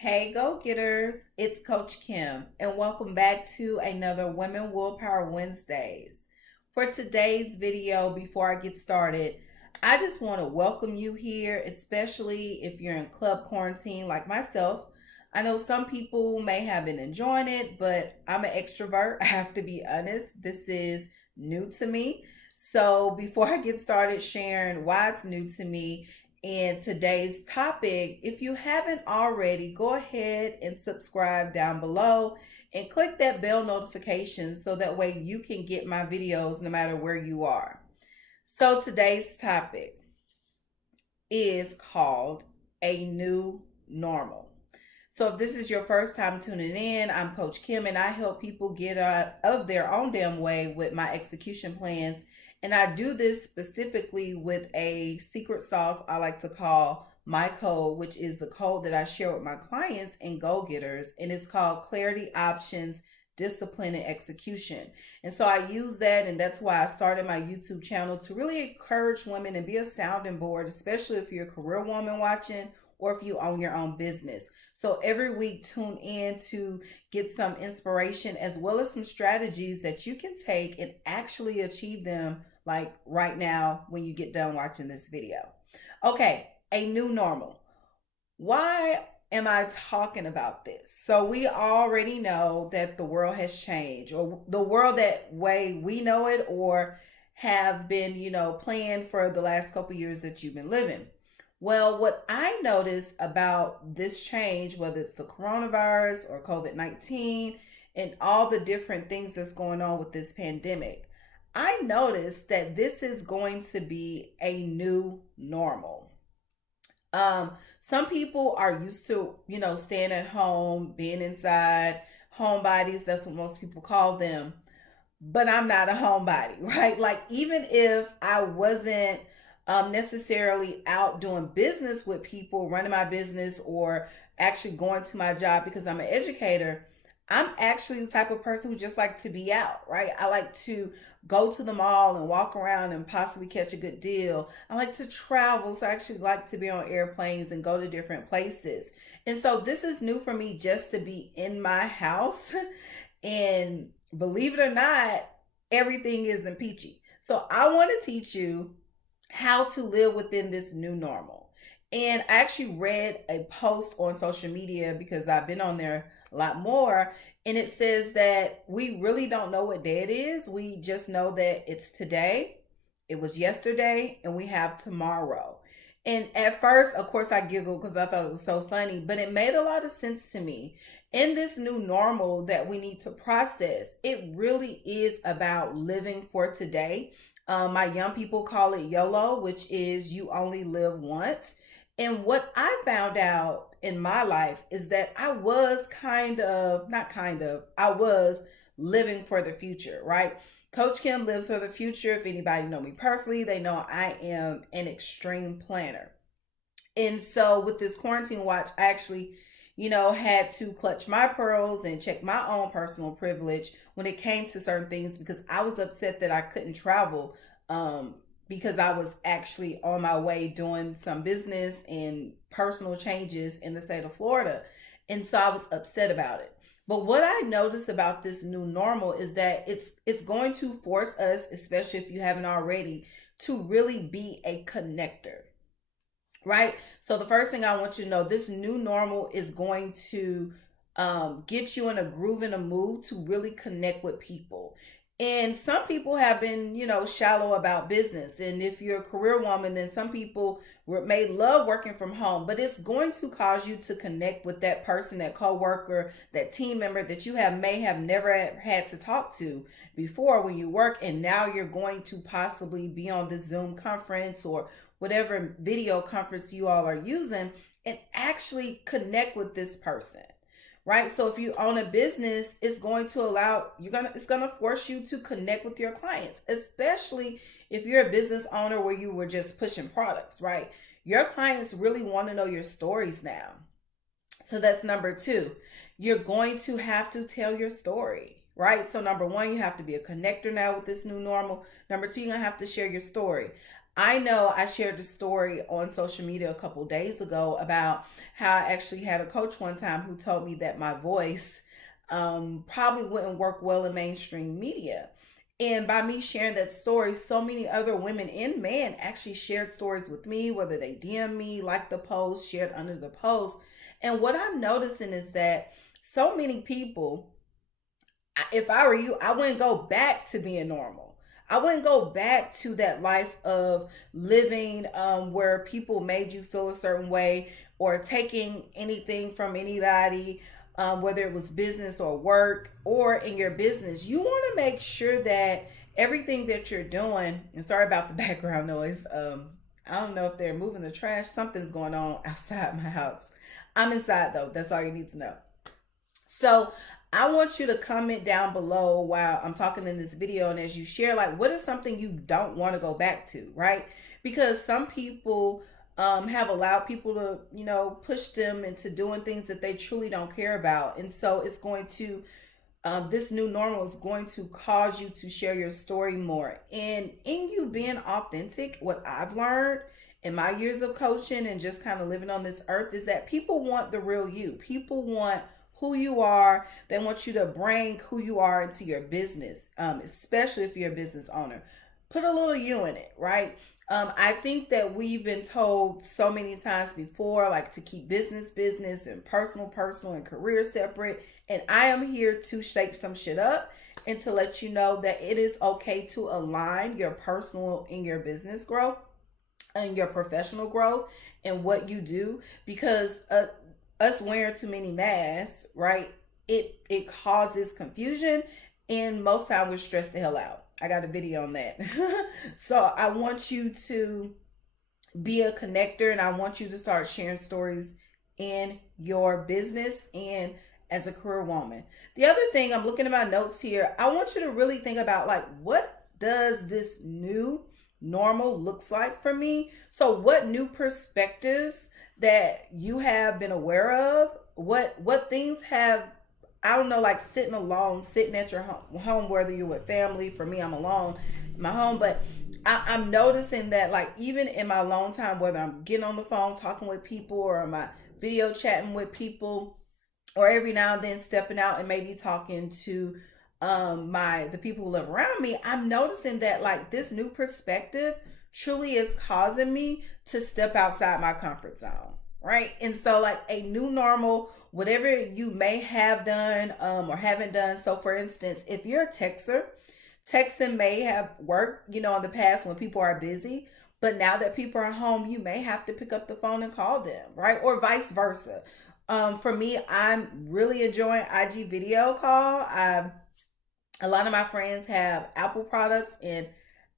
Hey, go getters! It's Coach Kim, and welcome back to another Women Willpower Wednesdays. For today's video, before I get started, I just want to welcome you here, especially if you're in club quarantine like myself. I know some people may have been enjoying it, but I'm an extrovert. I have to be honest. This is new to me. So, before I get started sharing why it's new to me, and today's topic, if you haven't already, go ahead and subscribe down below and click that bell notification so that way you can get my videos no matter where you are. So today's topic is called a new normal. So if this is your first time tuning in, I'm Coach Kim and I help people get out of their own damn way with my execution plans. And I do this specifically with a secret sauce I like to call my code, which is the code that I share with my clients and go getters. And it's called Clarity, Options, Discipline, and Execution. And so I use that, and that's why I started my YouTube channel to really encourage women and be a sounding board, especially if you're a career woman watching or if you own your own business. So every week, tune in to get some inspiration as well as some strategies that you can take and actually achieve them like right now when you get done watching this video. Okay, a new normal. Why am I talking about this? So we already know that the world has changed, or the world that way we know it, or have been, planned for the last couple years that you've been living. Well, what I noticed about this change, whether it's the coronavirus or COVID 19 and all the different things that's going on with this pandemic, I noticed that this is going to be a new normal. Some people are used to, staying at home, being inside, homebodies, that's what most people call them. But I'm not a homebody, right? Like, even if I wasn't necessarily out doing business with people, running my business, or actually going to my job because I'm an educator, I'm actually the type of person who just like to be out, right? I like to go to the mall and walk around and possibly catch a good deal. I like to travel, so I actually like to be on airplanes and go to different places. And so this is new for me, just to be in my house. And believe it or not, everything isn't peachy. So I want to teach you how to live within this new normal. And I actually read a post on social media because I've been on there a lot more. And it says that we really don't know what day it is. We just know that it's today, it was yesterday, and we have tomorrow. And at first, of course, I giggled because I thought it was so funny, but it made a lot of sense to me. In this new normal that we need to process, it really is about living for today. My young people call it YOLO, which is you only live once. And what I found out in my life is that I was I was living for the future, right? Coach Kim lives for the future. If anybody know me personally, they know I am an extreme planner. And so with this quarantine watch, I actually, had to clutch my pearls and check my own personal privilege when it came to certain things because I was upset that I couldn't travel because I was actually on my way doing some business and personal changes in the state of Florida. And so I was upset about it. But what I noticed about this new normal is that it's going to force us, especially if you haven't already, to really be a connector, right? So the first thing I want you to know, this new normal is going to get you in a groove and a mood to really connect with people. And some people have been, shallow about business. And if you're a career woman, then some people may love working from home, but it's going to cause you to connect with that person, that coworker, that team member that you may have never had to talk to before when you work. And now you're going to possibly be on the Zoom conference or whatever video conference you all are using and actually connect with this person, right? So if you own a business, it's going to it's going to force you to connect with your clients, especially if you're a business owner where you were just pushing products, right? Your clients really want to know your stories now. So that's number two. You're going to have to tell your story, right? So number one, you have to be a connector now with this new normal. Number two, you're going to have to share your story. I know I shared the story on social media a couple days ago about how I actually had a coach one time who told me that my voice probably wouldn't work well in mainstream media. And by me sharing that story, so many other women and men actually shared stories with me, whether they DM me, liked the post, shared under the post. And what I'm noticing is that so many people, if I were you, I wouldn't go back to being normal. I wouldn't go back to that life of living where people made you feel a certain way or taking anything from anybody, whether it was business or work or in your business. You want to make sure that everything that you're doing, and sorry about the background noise. I don't know if they're moving the trash. Something's going on outside my house. I'm inside though. That's all you need to know. So I want you to comment down below while I'm talking in this video, and as you share, like, what is something you don't want to go back to, right? Because some people have allowed people to, push them into doing things that they truly don't care about. And so it's going to, this new normal is going to cause you to share your story more. And in you being authentic, what I've learned in my years of coaching and just kind of living on this earth is that people want the real you. People want who you are. They want you to bring who you are into your business, especially if you're a business owner. Put a little you in it, right? I think that we've been told so many times before, like, to keep business business and personal and career separate. And I am here to shake some shit up and to let you know that it is okay to align your personal and your business growth and your professional growth and what you do, because us wearing too many masks, right? It causes confusion, and most time we're stressed the hell out. I got a video on that. So I want you to be a connector, and I want you to start sharing stories in your business and as a career woman. The other thing, I'm looking at my notes here, I want you to really think about, like, what does this new normal looks like for me? So what new perspectives that you have been aware of, what things have, I don't know, like sitting alone, sitting at your home, whether you're with family. For me, I'm alone in my home, but I'm noticing that, like, even in my alone time, whether I'm getting on the phone talking with people or am I video chatting with people, or every now and then stepping out and maybe talking to the people who live around me, I'm noticing that, like, this new perspective truly is causing me to step outside my comfort zone, right? And so, like, a new normal, whatever you may have done or haven't done. So for instance, if you're a texter, texting may have worked, in the past when people are busy, but now that people are home, you may have to pick up the phone and call them, right? Or vice versa. For me, I'm really enjoying IG video call. A lot of my friends have Apple products, and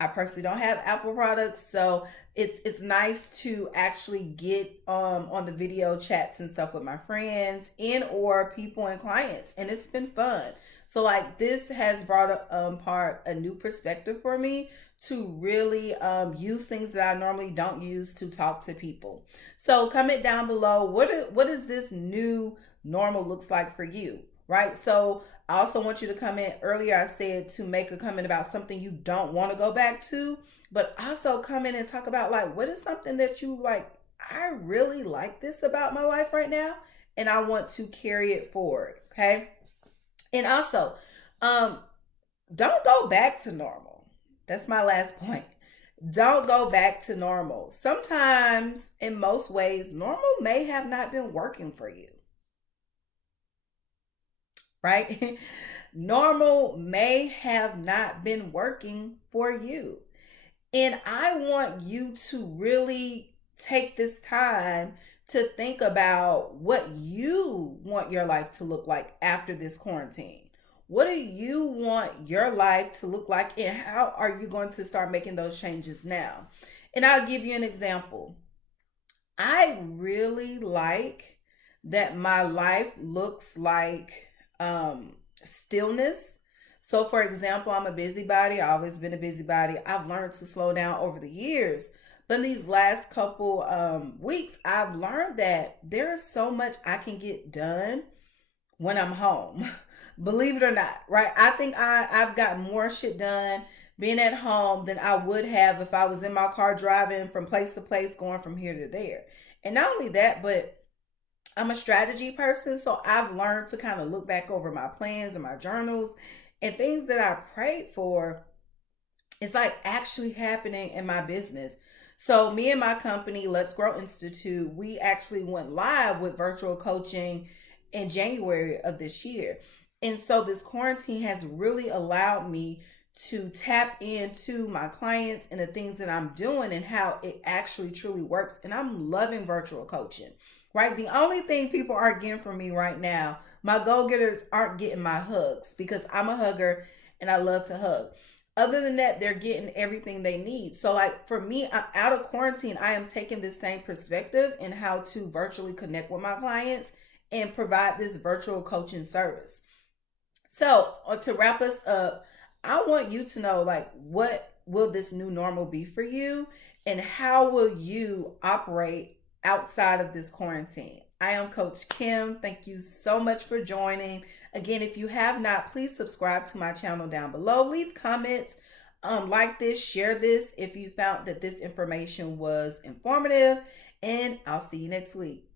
I personally don't have Apple products, so it's nice to actually get on the video chats and stuff with my friends and or people and clients, and it's been fun. So, like, this has brought a new perspective for me to really use things that I normally don't use to talk to people. So comment down below, what is this new normal looks like for you, right? So I also want you to comment. Earlier I said to make a comment about something you don't want to go back to, but also comment and talk about, like, what is something that you like, I really like this about my life right now, and I want to carry it forward, okay? And also, don't go back to normal. That's my last point. Don't go back to normal. Sometimes, in most ways, normal may have not been working for you, right? Normal may have not been working for you. And I want you to really take this time to think about what you want your life to look like after this quarantine. What do you want your life to look like, and how are you going to start making those changes now? And I'll give you an example. I really like that my life looks like stillness. So for example, I'm a busybody. I've always been a busybody. I've learned to slow down over the years. But in these last couple weeks, I've learned that there is so much I can get done when I'm home. Believe it or not, right? I think I've got more shit done being at home than I would have if I was in my car driving from place to place, going from here to there. And not only that, but I'm a strategy person, so I've learned to kind of look back over my plans and my journals and things that I prayed for. It's like actually happening in my business. So, me and my company, Let's Grow Institute, we actually went live with virtual coaching in January of this year. And so, this quarantine has really allowed me to tap into my clients and the things that I'm doing and how it actually truly works. And I'm loving virtual coaching, right? The only thing people aren't getting from me right now, my go getters aren't getting my hugs because I'm a hugger and I love to hug. Other than that, they're getting everything they need. So, like for me, I'm out of quarantine. I am taking this same perspective in how to virtually connect with my clients and provide this virtual coaching service. So, to wrap us up, I want you to know like what will this new normal be for you and how will you operate outside of this quarantine? I am Coach Kim. Thank you so much for joining. Again, if you have not, please subscribe to my channel down below. Leave comments, like this, share this if you found that this information was informative, and I'll see you next week.